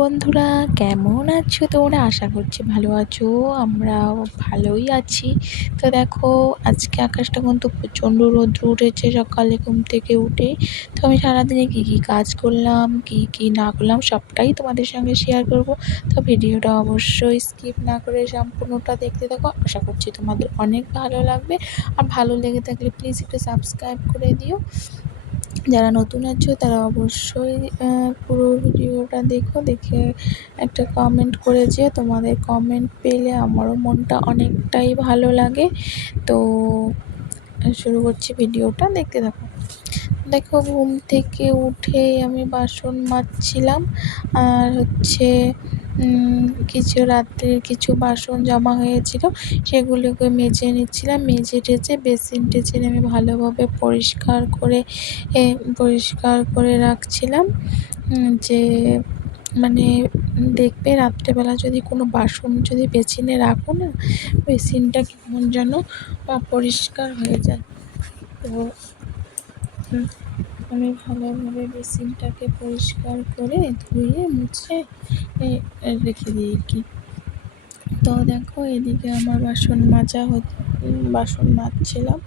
বন্ধুরা, কেমন আছো তোমরা? আশা করছি ভালো আছো। আমরাও ভালোই আছি। তো দেখো, আজকে আকাশটা কিন্তু প্রচণ্ড রৌদ্র উঠেছে সকালে ঘুম থেকে উঠে। তো আমি সারাদিনে কী কী কাজ করলাম, কী কী না করলাম সবটাই তোমাদের সঙ্গে শেয়ার করব। তো ভিডিওটা অবশ্যই স্কিপ না করে সম্পূর্ণটা দেখতে থাকো। আশা করছি তোমাদের অনেক ভালো লাগবে। আর ভালো লেগে থাকলে প্লিজ একটু সাবস্ক্রাইব করে দিও। যারা নতুন আছো তারা অবশ্যই পুরো ভিডিওটা দেখে একটা কমেন্ট করে যেও। তোমাদের কমেন্ট পেলে আমারও মনটা অনেকটাই ভালো লাগে। তো শুরু করছি, ভিডিওটা দেখতে থাকো। দেখো, ঘুম থেকে উঠেই আমি বাসন মাজছিলাম। আর কিছু রাত্রের কিছু বাসন জমা হয়েছিল, সেগুলোকে মেজে নিচ্ছিলাম। মেজে টেজে বেসিন টেজে আমি ভালোভাবে পরিষ্কার করে রাখছিলাম। যে মানে দেখবে, রাত্রেবেলা যদি কোনো বাসন যদি বেসিনে রাখো না, বেসিনটা কেমন যেন অপরিষ্কার হয়ে যায়। তো আমি ভালোভাবে বেসিনটাকে পরিষ্কার করে ধুয়ে মুছে রেখে দিই কি। তো দেখো, এদিকে আমার বাসন মাজছিলাম।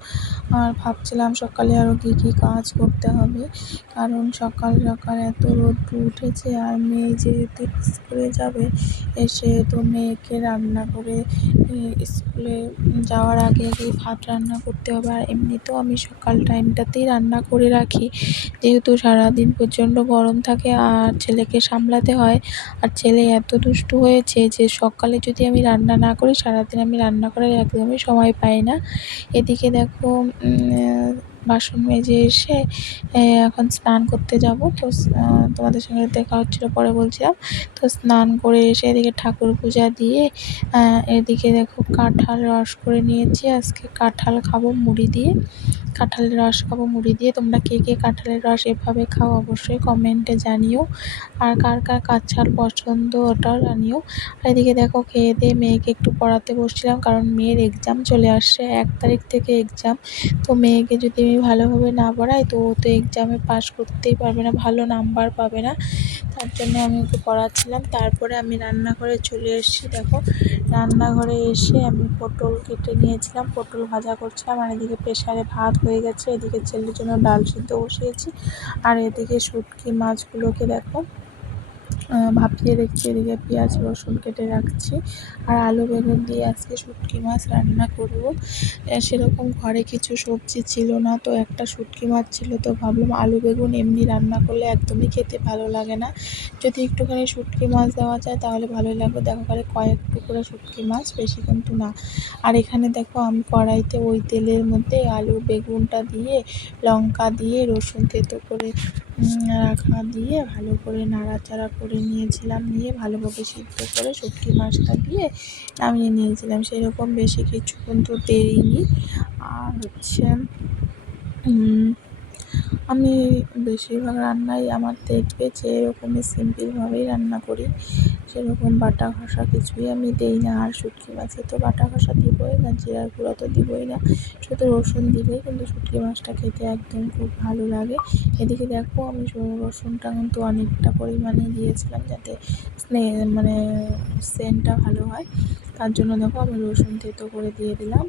আর ভাবছিলাম সকালে আরও কী কী কাজ করতে হবে, কারণ সকাল সকাল এত রোদ্র উঠেছে। আর মেয়ে যেহেতু স্কুলে যাবে, সেহেতু মেয়েকে রান্না করে স্কুলে যাওয়ার আগে আগে ভাত রান্না করতে হবে। আর এমনিতেও আমি সকাল টাইমটাতেই রান্না করে রাখি, যেহেতু সারাদিন প্রচণ্ড গরম থাকে আর ছেলেকে সামলাতে হয়। আর ছেলে এত দুষ্টু হয়েছে যে সকালে যদি আমি রান্না না করি, সারাদিন আমি রান্না করার একদমই সময় পাই না। এদিকে দেখো, বাসন মেজে এসে এখন স্নান করতে যাব। তো তোমাদের সঙ্গে দেখা হচ্ছিলো, পরে বলছিলাম। তো স্নান করে এসে এদিকে ঠাকুর পূজা দিয়ে এদিকে দেখো কাঁঠাল রস করে নিয়েছি। আজকে কাঁঠালের রস খাবো মুড়ি দিয়ে। তোমরা কে কে কাঁঠালের রস এভাবে খাও অবশ্যই কমেন্টে জানিও। আর কার কার কাঁঠাল পছন্দ ওটাও জানিও। আর এদিকে দেখো, খেয়ে দিয়ে মেয়েকে একটু পড়াতে বসছিলাম, কারণ মেয়ের এক্সাম চলে আসছে, 1 তারিখ থেকে এক্সাম। তো মেয়েকে যদি আমি ভালোভাবে না পড়াই, তো ও তো এক্সামে পাস করতেই পারবে না, ভালো নাম্বার পাবে না। তার জন্য আমি ওকে পড়াচ্ছিলাম। তারপরে আমি রান্নাঘরে চলে এসেছি। দেখো, রান্নাঘরে এসে আমি পটল কেটে নিয়েছিলাম, পটল ভাজা করছিলাম। আর এদিকে প্রেসারে ভাত হয়ে গেছে, এদিকে ছেলের জন্য ডাল সিদ্ধ বসিয়েছি। আর এদিকে শুটকি মাছগুলোকে দেখো ভাপিয়ে রেখেছি। এদিকে পেঁয়াজ রসুন কেটে রাখছি। আর আলু বেগুন দিয়ে আজকে শুটকি মাছ রান্না করব। সেরকম ঘরে কিছু সবজি ছিল না, তো একটা শুটকি মাছ ছিল। তো ভাবলাম আলু বেগুন এমনি রান্না করলে একদমই খেতে ভালো লাগে না, যদি একটুখানি শুটকি মাছ দেওয়া যায় তাহলে ভালোই লাগবে। দেখো, খালি কয়েক টুকরো শুটকি মাছ, বেশি কিন্তু না। আর এখানে দেখো, আমি কড়াইতে ওই তেলের মধ্যে আলু বেগুনটা দিয়ে, লঙ্কা দিয়ে, রসুন থেতো করে রাখা দিয়ে ভালো করে নাড়াচাড়া করে নিয়েছিলাম। নিয়ে ভালোভাবে সিদ্ধ করে শুটকি মাছটা দিয়ে নামিয়ে নিয়েছিলাম। সেরকম বেশি কিছু কিন্তু দেইনি। আর আমি বেশিরভাগ রান্নাই আমার দেখবে যে এরকমই সিম্পলভাবেই রান্না করি, সেরকম বাটা ঘষা কিছুই আমি দেই না। আর শুটকি মাছে তো বাটা ঘষা দিবই না, জিরার গুঁড়ো তো দিবই না, শুধু রসুন দিলেই কিন্তু শুটকি মাছটা খেতে একদম খুব ভালো লাগে। এদিকে দেখো, আমি রসুনটা কিন্তু অনেকটা পরিমাণে দিয়েছিলাম, যাতে সেন্টটা ভালো হয়। তার জন্য দেখো, আমি রসুন থেতো করে দিয়ে দিলাম।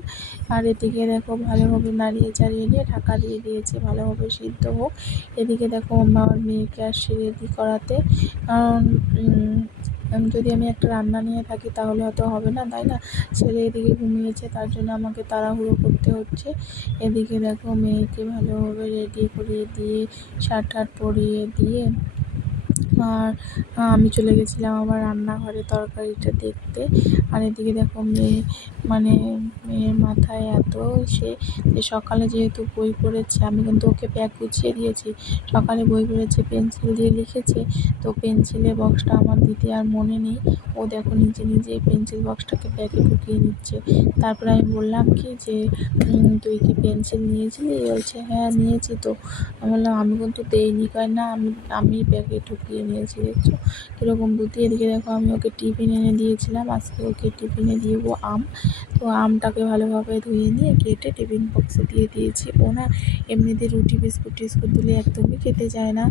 আর এদিকে দেখো, ভালোভাবে নাড়িয়ে চাড়িয়ে নিয়ে ঢাকা দিয়ে দিয়েছি, ভালোভাবে সিদ্ধ হোক। এদিকে দেখো, আমার মেয়েকে আসছি রেডি করাতে, কারণ যদি আমি একটা রান্না নিয়ে থাকি তাহলে হয়তো হবে না, তাই না? ছেলে এদিকে ঘুমিয়েছে, তার জন্য আমাকে তাড়াহুড়ো করতে হচ্ছে। এদিকে দেখো, মেয়েকে ভালোভাবে রেডি করিয়ে দিয়ে, শার্ট টার্ট পরিয়ে দিয়ে, আর আমি চলে গেছিলাম আমার রান্নাঘরে তরকারিটা দেখতে। আর এদিকে দেখো, মেয়ের মাথায় এত যে সকালে যেহেতু বই পড়েছে, আমি কিন্তু ওকে ব্যাগ গুছিয়ে দিয়েছি। সকালে বই পড়েছে, পেন্সিল দিয়ে লিখেছে, তো পেন্সিলের বক্সটা আমার দিতে আর মনে নেই। ও দেখো, নিজে নিজেই পেন্সিল বক্সটাকে ব্যাগে ঢুকিয়ে নিচ্ছে। তারপরে আমি বললাম কি যে তুই কি পেন্সিল নিয়েছিলি? বলছে হ্যাঁ নিয়েছি। তো আমি বললাম আমি কিন্তু দেইনি। কয় না, আমি ব্যাগে ঢুকিয়ে নিয়েছি, দেখছো কীরকম বুদ্ধি। এদিকে দেখো আমি ওকে টিফিন এনে দিয়েছিলাম, আজকে ওকে টিফিনে দিব আম। তো আমটাকে ভালোভাবে ধুয়ে নিয়ে কেটে টিফিন বক্সে দিয়ে দিয়েছি। ও না এমনিতে রুটি বিস্কুট টিস্কুট দিলে একদমই খেতে চায় না।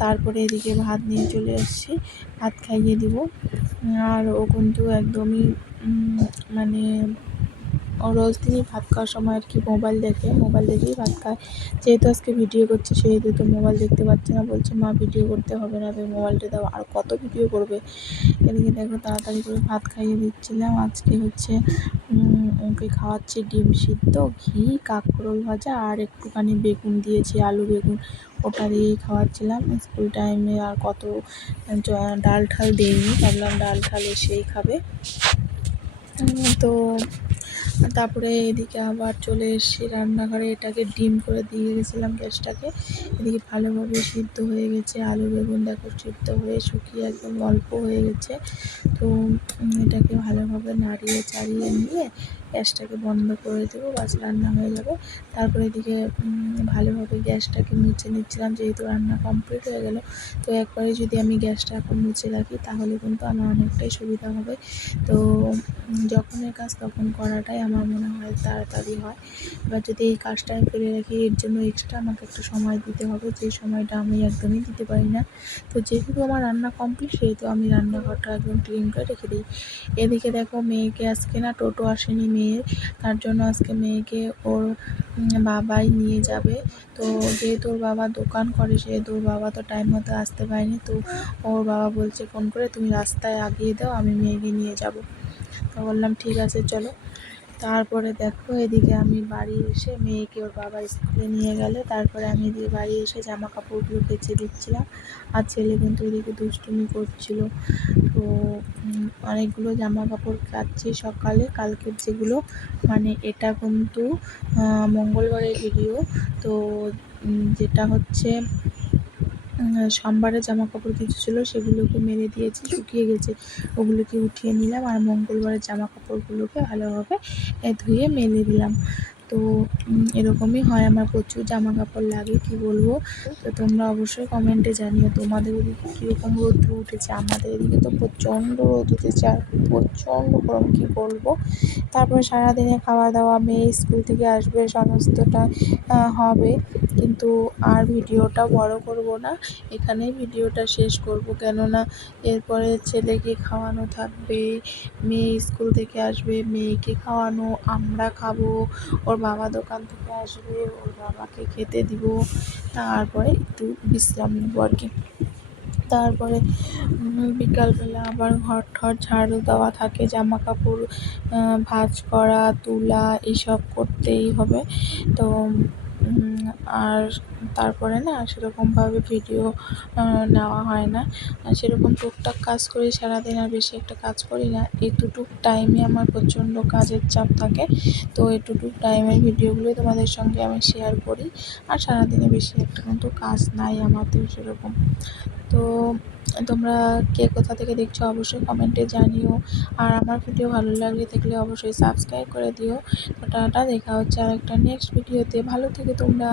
তারপরে এদিকে ভাত নিয়ে চলে এসেছি, ভাত খাইয়ে দিব। আর ও কিন্তু একদমই মানে ও রোজ দিনই ভাত খাওয়ার সময় আর কি মোবাইল দেখেই ভাত খায়। যেহেতু আজকে ভিডিও করছি সেহেতু তো মোবাইল দেখতে পাচ্ছে না, বলছে মা ভিডিও করতে হবে না, তুমি মোবাইলটা দাও, আর কত ভিডিও করবে। এদিকে দেখো তাড়াতাড়ি করে ভাত খাইয়ে দিচ্ছিলাম। আজকে হচ্ছে ওকে খাওয়াচ্ছি ডিম সিদ্ধ, ঘি, কাঁকরোল ভাজা আর একটুখানি বেগুন দিয়েছি, আলু বেগুন, ওটা দিয়েই খাওয়াচ্ছিলাম। স্কুল টাইমে আর কত ডাল ঠাল দিইনি, ভাবলাম ডাল ঠাল এসেই খাবে। তো তারপরে এদিকে আবার চলে এসেছি রান্নাঘরে, এটাকে ডিম করে দিয়ে গেছিলাম গ্যাসটাকে। এদিকে ভালোভাবে সিদ্ধ হয়ে গেছে, আলু বেগুন দেখো সিদ্ধ হয়ে শুকিয়ে একদম অল্প হয়ে গেছে। তো এটাকে ভালোভাবে নাড়িয়ে চাড়িয়ে নিয়ে গ্যাসটাকে বন্ধ করে দেবো, বাস রান্না হয়ে যাবে। তারপরে এদিকে ভালোভাবে গ্যাসটাকে মুছে নিচ্ছিলাম, যেহেতু রান্না কমপ্লিট হয়ে গেল। তো একবারে যদি আমি গ্যাসটা এখন মুছে রাখি তাহলে কিন্তু আমার অনেকটাই সুবিধা হবে। তো যখনের কাজ তখন করাটাই আমার মনে হয় তাড়াতাড়ি হয়। এবার যদি এই কাজটা আমি ফেলে রাখি, এর জন্য এক্সট্রা আমাকে একটু সময় দিতে হবে, যে সময়টা আমি একদমই দিতে পারি না। তো যেহেতু আমার রান্না কমপ্লিট সেহেতু আমি রান্নাঘরটা একদম ক্লিন করে রেখে দিই। এদিকে দেখো মেয়েকে আজকে না টোটো আসেনি মেয়ের, তার জন্য আজকে মেয়েকে ওর বাবাই নিয়ে যাবে। তো যেহেতু ওর বাবা দোকান করে সেহেতু ওর বাবা তো টাইম মতো আসতে পারেনি। তো ওর বাবা বলছে ফোন করে, তুমি রাস্তায় আগিয়ে দাও, আমি মেয়েকে নিয়ে যাব। তো বললাম ঠিক আছে চলো। তারপরে দেখো এদিকে আমি বাড়ি এসে মেয়েকে ওর বাবা স্কুলে নিয়ে গেলে তারপরে আমি এদিকে বাড়ি এসে জামা কাপড়গুলো কেচে দিচ্ছিলাম। আর ছেলে কিন্তু এদিকে দুষ্টুমি করছিল। তো অনেকগুলো জামা কাপড় কাচ্ছি সকালে, কালকের যেগুলো, মানে এটা কিন্তু মঙ্গলবারের ভিডিও। তো যেটা হচ্ছে সোমবারে জামা কাপড় কিছু ছিল সেগুলোকে মেলে দিয়েছি, শুকিয়ে গেছে, ওগুলোকে উঠিয়ে নিলাম। আর মঙ্গলবারের জামা কাপড়গুলোকে ভালোভাবে ধুয়ে মেলে দিলাম। তো এরকমই হয়, আমার প্রচুর জামা কাপড় লাগে, কি বলবো। তো তোমরা অবশ্যই কমেন্টে জানিও তোমাদের ওদিকে কীরকম রোদ্র উঠেছে। আমাদের এদিকে তো প্রচণ্ড রোদ উঠেছে আর প্রচণ্ড গরম, কী বলবো। তারপরে সারাদিনে খাওয়া দাওয়া, মেয়ে স্কুল থেকে আসবে, সমস্তটা হবে। কিন্তু আর ভিডিওটা বড় করব না, এখানেই ভিডিওটা শেষ করব, কেননা এরপরে ছেলেকে খাওয়ানো থাকবে, মেয়ে স্কুল থেকে আসবে, মেয়েকে খাওয়ানো, আমরা খাবো, ওর বাবা দোকান থেকে আসবে, ওর বাবাকে খেতে দিব, তারপরে একটু বিশ্রাম নেব আর কি। তারপরে বিকালবেলা আবার ঘর ঠর ঝাড়ু দেওয়া থাকে, জামা কাপড় ভাঁজ করা, তুলা, এসব করতেই হবে। তো আর তারপরে না সেরকমভাবে ভিডিও নেওয়া হয় না, সেরকম টুকটাক কাজ করি সারাদিন, আর বেশি একটা কাজ করি না। এতটুক টাইমে আমার প্রচণ্ড কাজের চাপ থাকে। তো এতটুক টাইমের ভিডিওগুলোই তোমাদের সঙ্গে আমি শেয়ার করি। আর সারাদিনে বেশি একটা কিন্তু কাজ নাই আমাদের সেরকম। তো তোমরা কে কোথা থেকে দেখছো অবশ্যই কমেন্টে জানিও। আর আমার ভিডিও ভালো লাগলে থাকলে অবশ্যই সাবস্ক্রাইব করে দিও। তো টাটা, দেখা হচ্ছে আর একটা নেক্সট ভিডিওতে। ভালো থেকো তোমরা।